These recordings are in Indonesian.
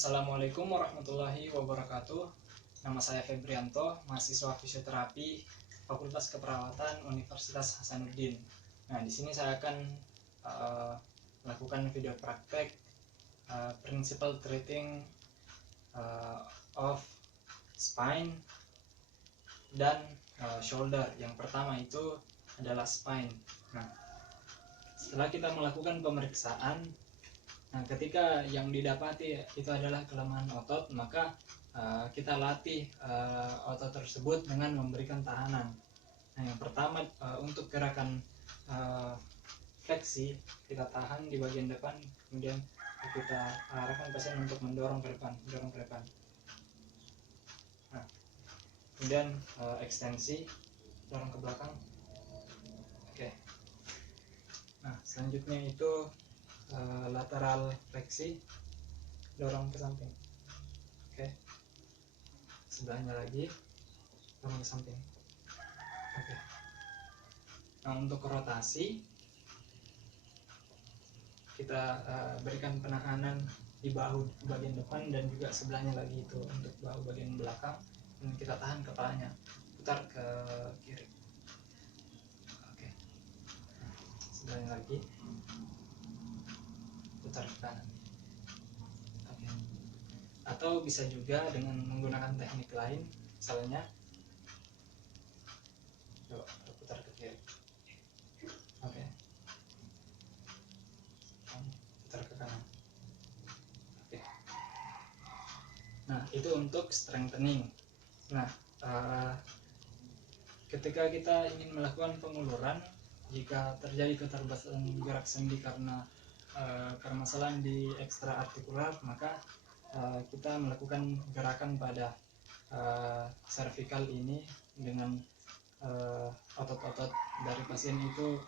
Assalamualaikum warahmatullahi wabarakatuh. Nama saya Febrianto, mahasiswa fisioterapi Fakultas Keperawatan Universitas Hasanuddin. Nah, di sini saya akan melakukan video praktek principle treating of spine dan shoulder. Yang pertama itu adalah spine. Nah, setelah kita melakukan pemeriksaan, ketika yang didapati itu adalah kelemahan otot, maka kita latih otot tersebut dengan memberikan tahanan. Nah, yang pertama untuk gerakan fleksi, kita tahan di bagian depan, kemudian kita arahkan pasien untuk mendorong ke depan, Nah, kemudian ekstensi, dorong ke belakang. Oke. Nah, selanjutnya itu lateral fleksi, dorong ke samping. Oke. Sebelahnya lagi, dorong ke samping. Oke. Nah, untuk rotasi kita berikan penahanan di bahu bagian depan dan juga sebelahnya lagi itu untuk bahu bagian belakang, dan kita tahan kepalanya, putar ke kiri. Oke. Nah, sebelahnya lagi, putar ke kanan. Oke. Atau bisa juga dengan menggunakan teknik lain, misalnya putar ke kiri. Oke. Putar ke kanan. Oke. Nah, itu untuk strengthening. Nah, ketika kita ingin melakukan penguluran, jika terjadi keterbatasan gerak sendi karena permasalahan di ekstraartikular, maka kita melakukan gerakan pada cervical ini dengan otot-otot dari pasien itu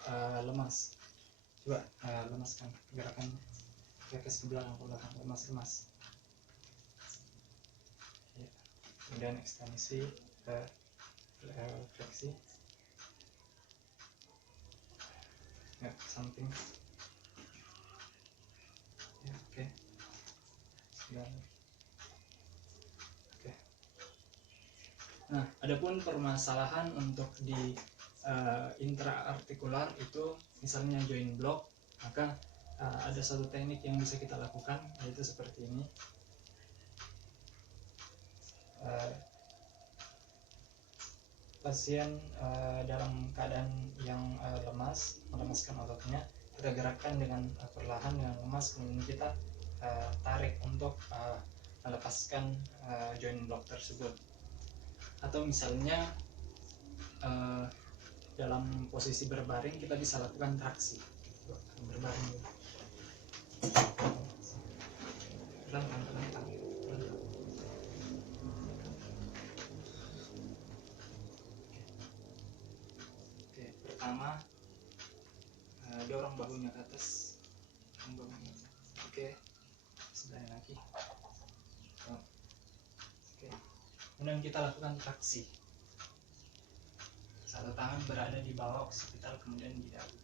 lemas. Coba lemaskan gerakannya, ke belakang, lemas. Ya. Kemudian ekstensi, fleksi, ya, samping. Ya, oke. Oke. Nah, adapun permasalahan untuk di intraartikular itu, misalnya joint block, maka ada satu teknik yang bisa kita lakukan, yaitu seperti ini. Pasien dalam keadaan yang melemaskan ototnya, kita gerakkan dengan perlahan dengan lemas, kemudian kita tarik untuk melepaskan joint block tersebut. Atau misalnya dalam posisi berbaring, kita bisa lakukan traksi berbaring. Pelan-pelan. Oke, pertama dorong bahunya ke atas, Oke, sebelahnya lagi. Oke, kemudian kita lakukan traksi. Satu tangan berada di bawah occipital, kemudian di dagu.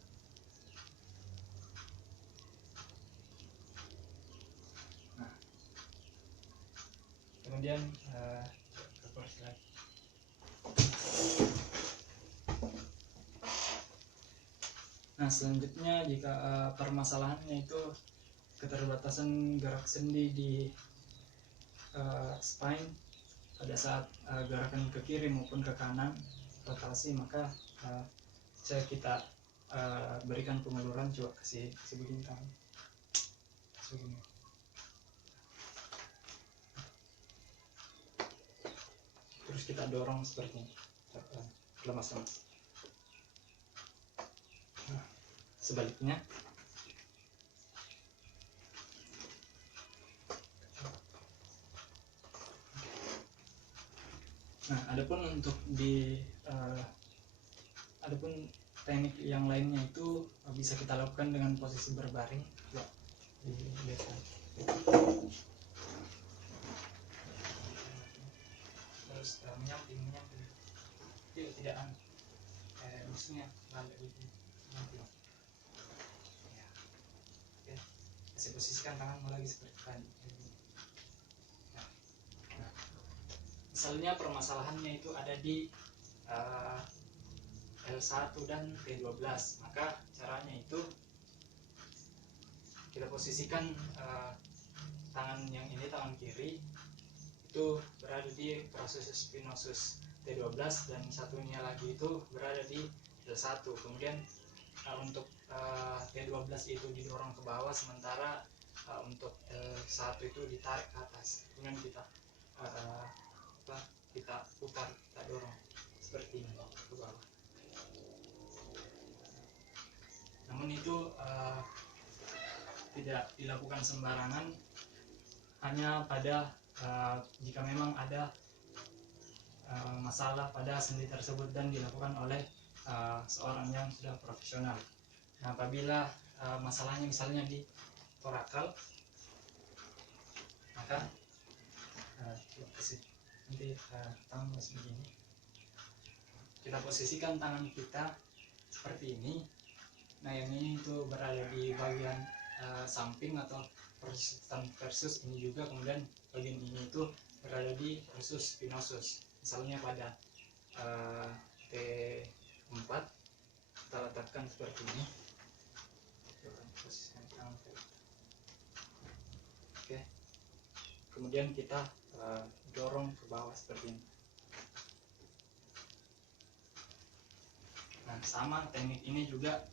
Nah, kemudian ke kursi lagi. Nah, selanjutnya jika permasalahannya itu keterbatasan gerak sendi di spine pada saat gerakan ke kiri maupun ke kanan, rotasi, maka kita berikan penguluran. Coba kasih begini tangan, begini. Terus kita dorong seperti ini, lemas. Nah, sebaliknya. Nah, adapun untuk adapun teknik yang lainnya itu bisa kita lakukan dengan posisi berbaring. Coba dilihat. Terus menyamping. Tidak maksudnya balik gitu. Ya. Oke. Kasih posisikan tanganmu lagi seperti tadi. misalnya permasalahannya itu ada di L1 dan T12, maka caranya itu kita posisikan tangan yang ini, tangan kiri itu berada di processus spinosus T12 dan satunya lagi itu berada di L1. Kemudian untuk T12 itu didorong ke bawah, sementara untuk L1 itu ditarik ke atas. Kemudian kita putar, kita dorong seperti ini ke bawah. Namun itu tidak dilakukan sembarangan, hanya pada jika memang ada masalah pada sendi tersebut dan dilakukan oleh seorang yang sudah profesional. Nah, apabila masalahnya misalnya di torakal, maka nanti tangan begini, kita posisikan tangan kita seperti ini. Nah, yang ini itu berada di bagian samping atau versus ini juga, kemudian bagian ini itu berada di versus spinosus. Misalnya pada T4 kita letakkan seperti ini. Oke. Kemudian kita dorong ke bawah seperti ini. Nah, sama teknik ini juga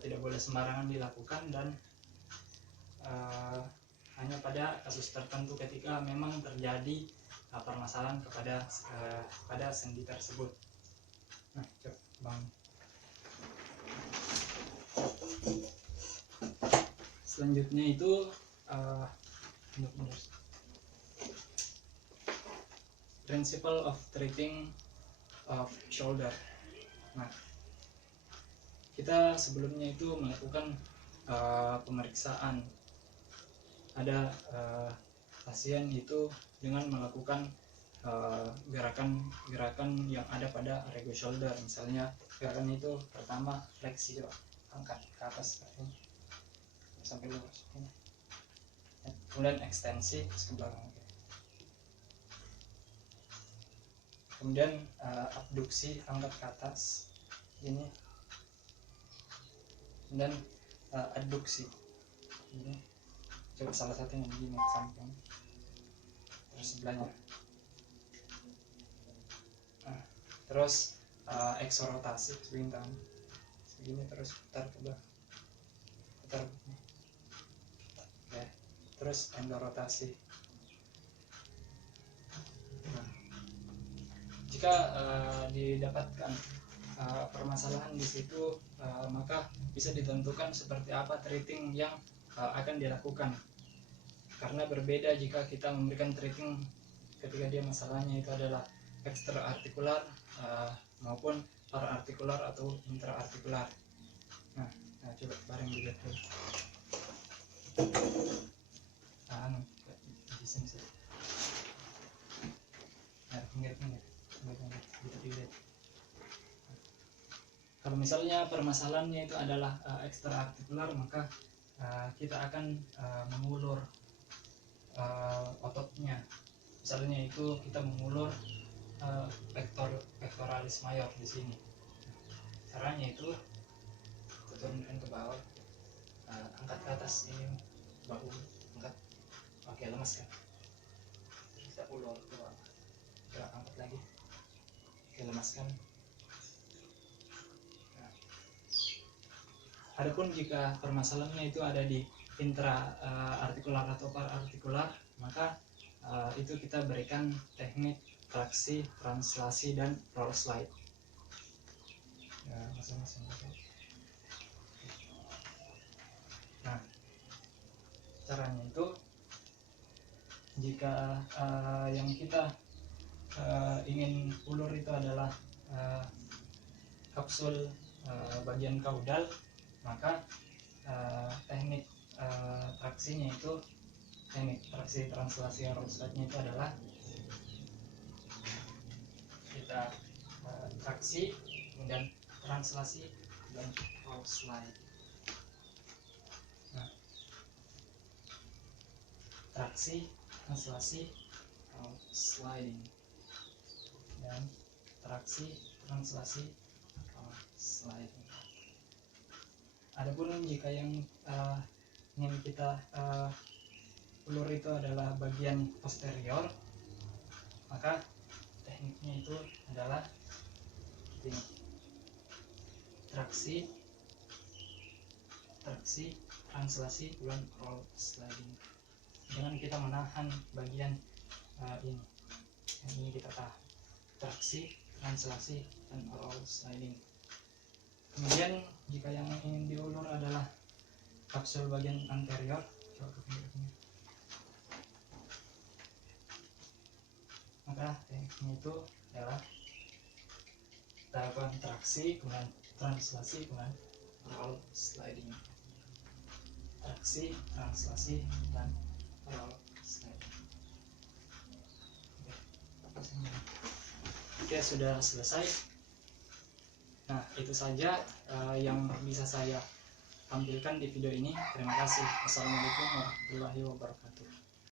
tidak boleh sembarangan dilakukan, dan hanya pada kasus tertentu ketika memang terjadi permasalahan pada sendi tersebut. Nah, coba bang. Selanjutnya itu principle of treating of shoulder. Nah, kita sebelumnya itu melakukan pemeriksaan. Ada pasien itu dengan melakukan gerakan yang ada pada rego shoulder. Misalnya gerakan itu pertama fleksi, angkat ke atas sampai lurus, kemudian ekstensi ke belakang, kemudian abduksi, angkat ke atas ini, dan adduksi ini. Coba salah satunya begini ke samping, terus sebelahnya. Terus eksorotasi begini, terus putar ke belakang, putar begini. Oke. Terus endorotasi. Nah, jika didapatkan permasalahan di situ, maka bisa ditentukan seperti apa treating yang akan dilakukan. Karena berbeda jika kita memberikan treating ketika dia masalahnya itu adalah ekstraartikular maupun paraartikular atau intraartikular. Nah, coba bareng dilihat dulu. Di sini saja. Pinggir. Dilihat. Kalau misalnya permasalahannya itu adalah ekstraartikular, maka kita akan mengulur ototnya. Misalnya itu kita mengulur pectoralis major di sini. Caranya itu kita turunkan ke bawah, angkat ke atas ini bahu, angkat. Oke, lemaskan. Kita ulur ke bawah. Coba angkat lagi. Oke, lemaskan. Adapun jika permasalahannya itu ada di intraartikular atau paraartikular, maka itu kita berikan teknik traksi, translasi, dan roll slide. Ya, masing-masing. Nah, caranya itu jika yang kita ingin ulur itu adalah kapsul bagian kaudal, maka teknik traksinya itu, teknik traksi, translasi, roll slide-nya itu adalah kita traksi, kemudian translasi, dan roll slide. Nah, traksi, translasi, roll sliding. dan traksi, translasi, atau sliding. Adapun jika yang ingin kita ulur itu adalah bagian posterior, maka tekniknya itu adalah ini, traksi, translasi, dan roll sliding. Dengan kita menahan bagian ini, yang ini kita tahan, traksi, translasi, dan roll sliding. Kemudian jika yang ingin diulur adalah kapsul bagian anterior, maka tekniknya itu adalah tahapan traksi, kemudian translasi, kemudian roll sliding. Traksi, translasi, dan roll sliding. Oke, sudah selesai. Nah, itu saja yang bisa saya tampilkan di video ini. Terima kasih. Assalamualaikum warahmatullahi wabarakatuh.